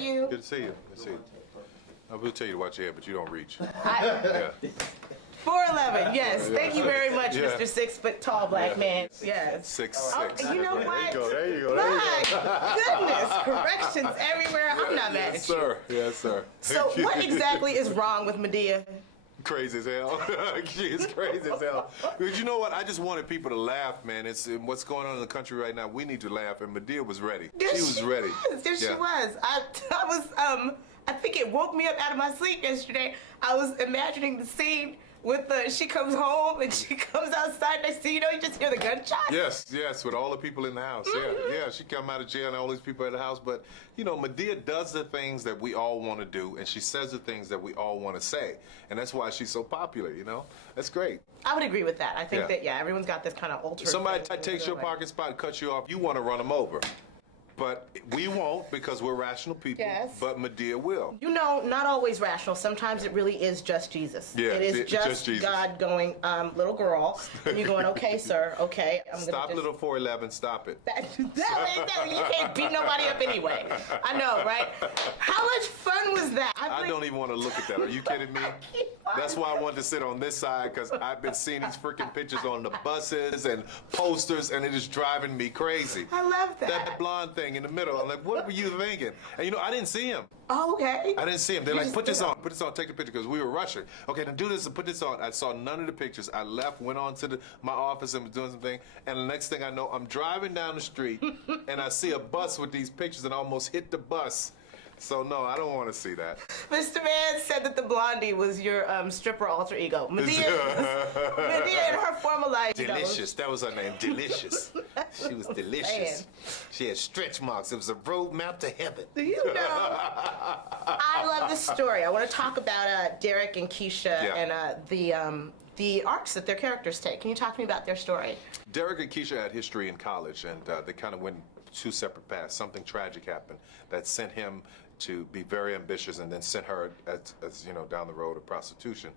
you? Good to see you. Good to see you. I will tell you to watch your head, but you don't reach. Yeah. 4'11", yes. Thank you very much, Mr. 6 foot tall black man. Yes. 6'6". Oh, you know what? There you go. My goodness, corrections everywhere. I'm not mad at you. Yes, sir. So what exactly is wrong with Madea? Crazy as hell. She is crazy as hell. But you know what? I just wanted people to laugh, man. It's what's going on in the country right now. We need to laugh, and Madea was ready. Yes, she was ready. Yes, she was. I think it woke me up out of my sleep yesterday. I was imagining the scene with she comes home and she comes outside. Next thing you know, you just hear the gunshots. Yes, with all the people in the house. Yeah, she come out of jail and all these people in the house. But you know, Madea does the things that we all want to do, and she says the things that we all want to say, and that's why she's so popular. You know, that's great. I would agree with that. I think that everyone's got this kind of altered. Somebody takes your parking spot and cuts you off. You want to run them over. But we won't because we're rational people. Yes. But Madea will. You know, not always rational. Sometimes it really is just Jesus. Yeah, it is just Jesus. God going, little girl. And you're going, okay, sir, okay. Stop, little 4'11", stop it. You can't beat nobody up anyway. I know, right? How much fun was that? I don't even want to look at that. Are you kidding me? That's why I wanted to sit on this side, because I've been seeing these freaking pictures on the buses and posters, and it is driving me crazy. I love that. That blonde thing in the middle. I'm like, what were you thinking? And you know, I didn't see him. Oh, okay. I didn't see him. They're like, put this on, take the picture, because we were rushing. Okay, then do this and put this on. I saw none of the pictures. I left, went on to my office and was doing something, and the next thing I know, I'm driving down the street, and I see a bus with these pictures, and I almost hit the bus. So no, I don't want to see that. Mr. Man said that the blondie was your stripper alter ego. Madea in her former life. Delicious. That was her name. Delicious. She was delicious. Man. She had stretch marks. It was a road map to heaven. You know. I love this story. I want to talk about Derek and Keisha and the arcs that their characters take. Can you talk to me about their story? Derek and Keisha had history in college, and they kind of went two separate paths. Something tragic happened that sent him to be very ambitious, and then sent her, as you know, down the road of prostitution.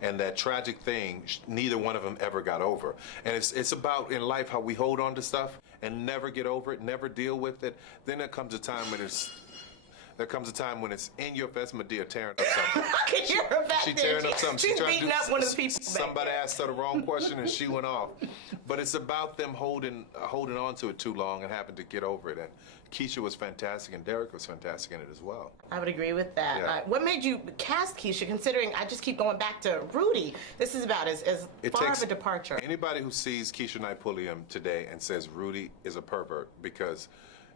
And that tragic thing, neither one of them ever got over. And it's about in life how we hold on to stuff and never get over it, never deal with it. Then there comes a time when it's in your face. Madea tearing up something. I can hear her back She there. tearing up something. She's beating up one of the people. Somebody asked her the wrong question and she went off. But it's about them holding on to it too long and having to get over it. And Keisha was fantastic, and Derek was fantastic in it as well. I would agree with that. Yeah. What made you cast Keisha, considering I just keep going back to Rudy? This is about as far of a departure. Anybody who sees Keisha Knight Pulliam today and says Rudy is a pervert, because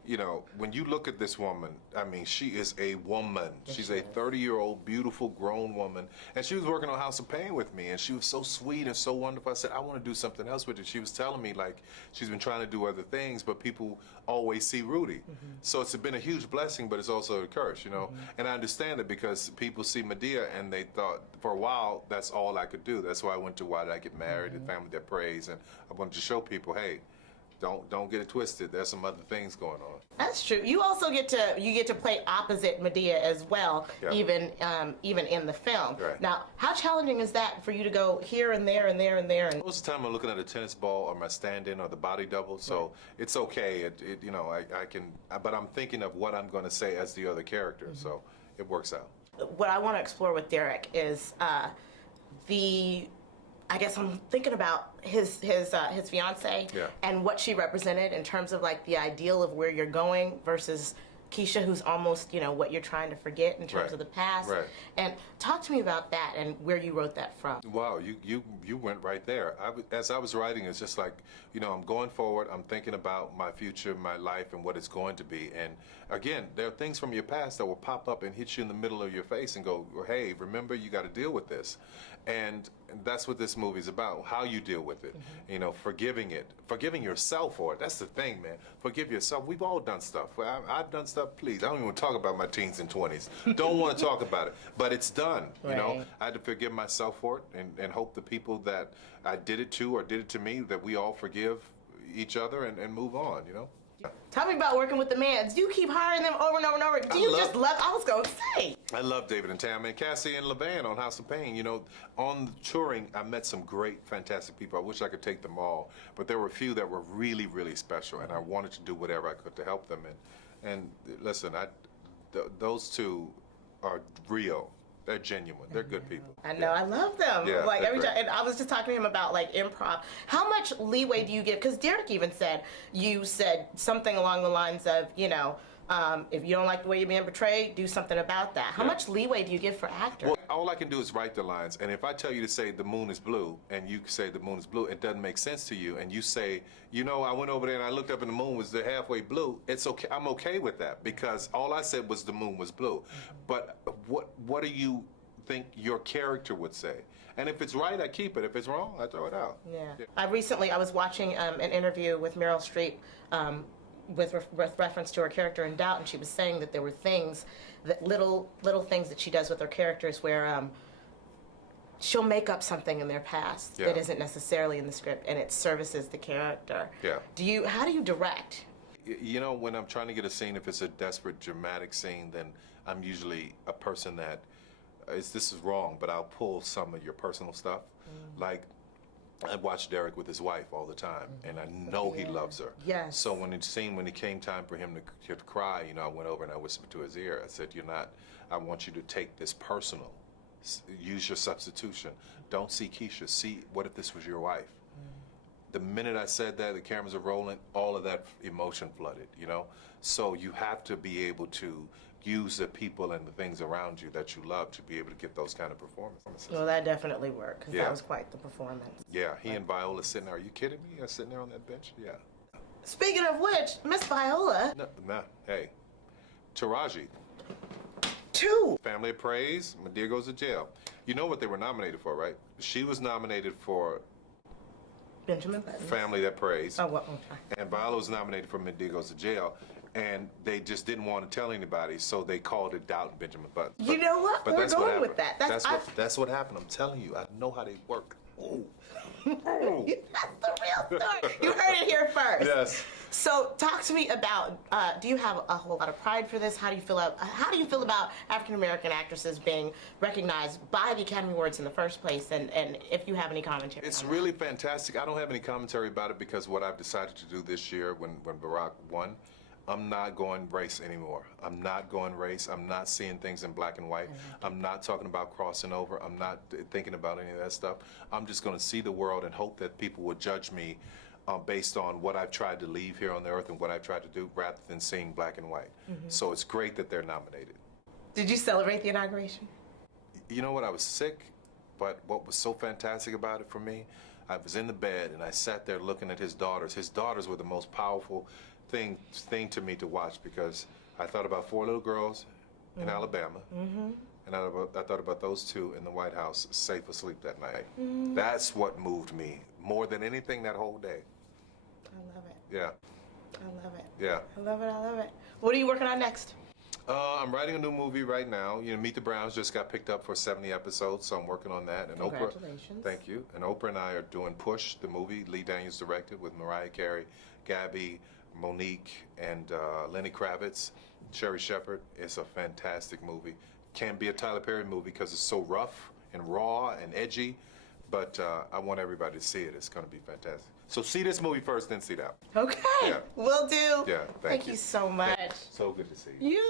you know, when you look at this woman, I mean, she is a woman. She's a 30-year-old, beautiful, grown woman. And she was working on House of Pain with me, and she was so sweet and so wonderful. I said, I want to do something else with her. She was telling me, like, she's been trying to do other things, but people always see Rudy. So it's been a huge blessing, but it's also a curse, you know? And I understand it because people see Madea, and they thought, for a while, that's all I could do. That's why I went to Why Did I Get Married, The Family That Prays, and I wanted to show people, hey, don't get it twisted. There's some other things going on. That's true. You also get to play opposite Madea as well, even in the film. Right. Now, how challenging is that for you to go here and there and there and there? And most of the time, I'm looking at a tennis ball or my stand-in or the body double, so it's okay. You know, I can, but I'm thinking of what I'm going to say as the other character, so it works out. What I want to explore with Derek is I guess I'm thinking about his fiance and what she represented in terms of like the ideal of where you're going versus Keisha, who's almost, you know, what you're trying to forget in terms of the past. Right. And talk to me about that and where you wrote that from. Wow, you went right there. As I was writing, it's just like, you know, I'm going forward, I'm thinking about my future, my life, and what it's going to be. And again, there are things from your past that will pop up and hit you in the middle of your face and go, hey, remember, you got to deal with this. And that's what this movie's about, how you deal with it. You know, forgiving yourself for it. That's the thing, man. Forgive yourself. We've all done stuff. I've done stuff, please. I don't even want to talk about my teens and 20s. Don't want to talk about it. But it's done, you know. I had to forgive myself for it and hope the people that I did it to or did it to me, that we all forgive each other and move on, you know. Tell me about working with the man. Do you keep hiring them over and over and over? Do you just love? I was going to say. I love David and Tam and Cassie and LeVan on House of Pain. You know, on the touring, I met some great, fantastic people. I wish I could take them all, but there were a few that were really, really special, and I wanted to do whatever I could to help them. And listen, those two are real. They're genuine. They're good people. I know. I love them. Yeah, like every great. time, and I was just talking to him about like improv. How much leeway do you give? Because Derek even said you said something along the lines of, if you don't like the way you're being portrayed, do something about that. How much leeway do you give for actors? Well, all I can do is write the lines, and if I tell you to say the moon is blue, and you say the moon is blue, it doesn't make sense to you, and you say, I went over there and I looked up and the moon was halfway blue. It's okay. I'm okay with that because all I said was the moon was blue. But what do you think your character would say? And if it's right, I keep it. If it's wrong, I throw it out. Yeah. I was watching an interview with Meryl Streep. With reference to her character in Doubt, and she was saying that there were things, that little things that she does with her characters where she'll make up something in their past that isn't necessarily in the script, and it services the character. Yeah. How do you direct? When I'm trying to get a scene, if it's a desperate, dramatic scene, then I'm usually a person that this is wrong, but I'll pull some of your personal stuff, like. I watch Derek with his wife all the time, and I know he loves her. Yes. So when it came time for him to cry, I went over and I whispered to his ear. I said, I want you to take this personal. Use your substitution. Don't see Keisha. See, what if this was your wife? The minute I said that, the cameras are rolling, all of that emotion flooded, So you have to be able to use the people and the things around you that you love to be able to get those kind of performances. Well, that definitely worked, because that was quite the performance. Yeah, he and Viola sitting there. Are you kidding me? I'm sitting there on that bench? Yeah. Speaking of which, Miss Viola. No, hey. Taraji. 2. Family of Praise, Madea Goes to Jail. You know what they were nominated for, right? She was nominated for Benjamin Button. Family That Prays. Oh, well, okay. And Viola was nominated for Madea Goes to Jail. And they just didn't want to tell anybody, so they called it Doubt and Benjamin Button. You know what? We're going with that. That's what happened. I'm telling you. I know how they work. Ooh. That's the real story. You heard it here first. Yes. So talk to me about, do you have a whole lot of pride for this? How do you feel about African American actresses being recognized by the Academy Awards in the first place, and if you have any commentary? It's really fantastic. I don't have any commentary about it because what I've decided to do this year when Barack won, I'm not going race anymore. I'm not going race. I'm not seeing things in black and white. I'm not talking about crossing over. I'm not thinking about any of that stuff. I'm just going to see the world and hope that people will judge me based on what I've tried to leave here on the earth and what I've tried to do rather than seeing black and white. So it's great that they're nominated. Did you celebrate the inauguration? You know what? I was sick, but what was so fantastic about it for me, I was in the bed and I sat there looking at his daughters. His daughters were the most powerful thing to me to watch because I thought about 4 little girls in Alabama, and I thought about those 2 in the White House safe asleep that night. That's what moved me more than anything that whole day. I love it. Yeah. I love it. Yeah. I love it. I love it. What are you working on next? I'm writing a new movie right now. Meet the Browns just got picked up for 70 episodes, so I'm working on that. And Congratulations. Thank you. And Oprah and I are doing Push, the movie Lee Daniels directed with Mariah Carey, Gabby, Monique, and Lenny Kravitz, Sherry Shepherd. It's a fantastic movie. Can be a Tyler Perry movie because it's so rough and raw and edgy, but I want everybody to see it. It's going to be fantastic. So see this movie first, then see that. Okay. Yeah. Will do. Yeah, thank you so much. So good to see you.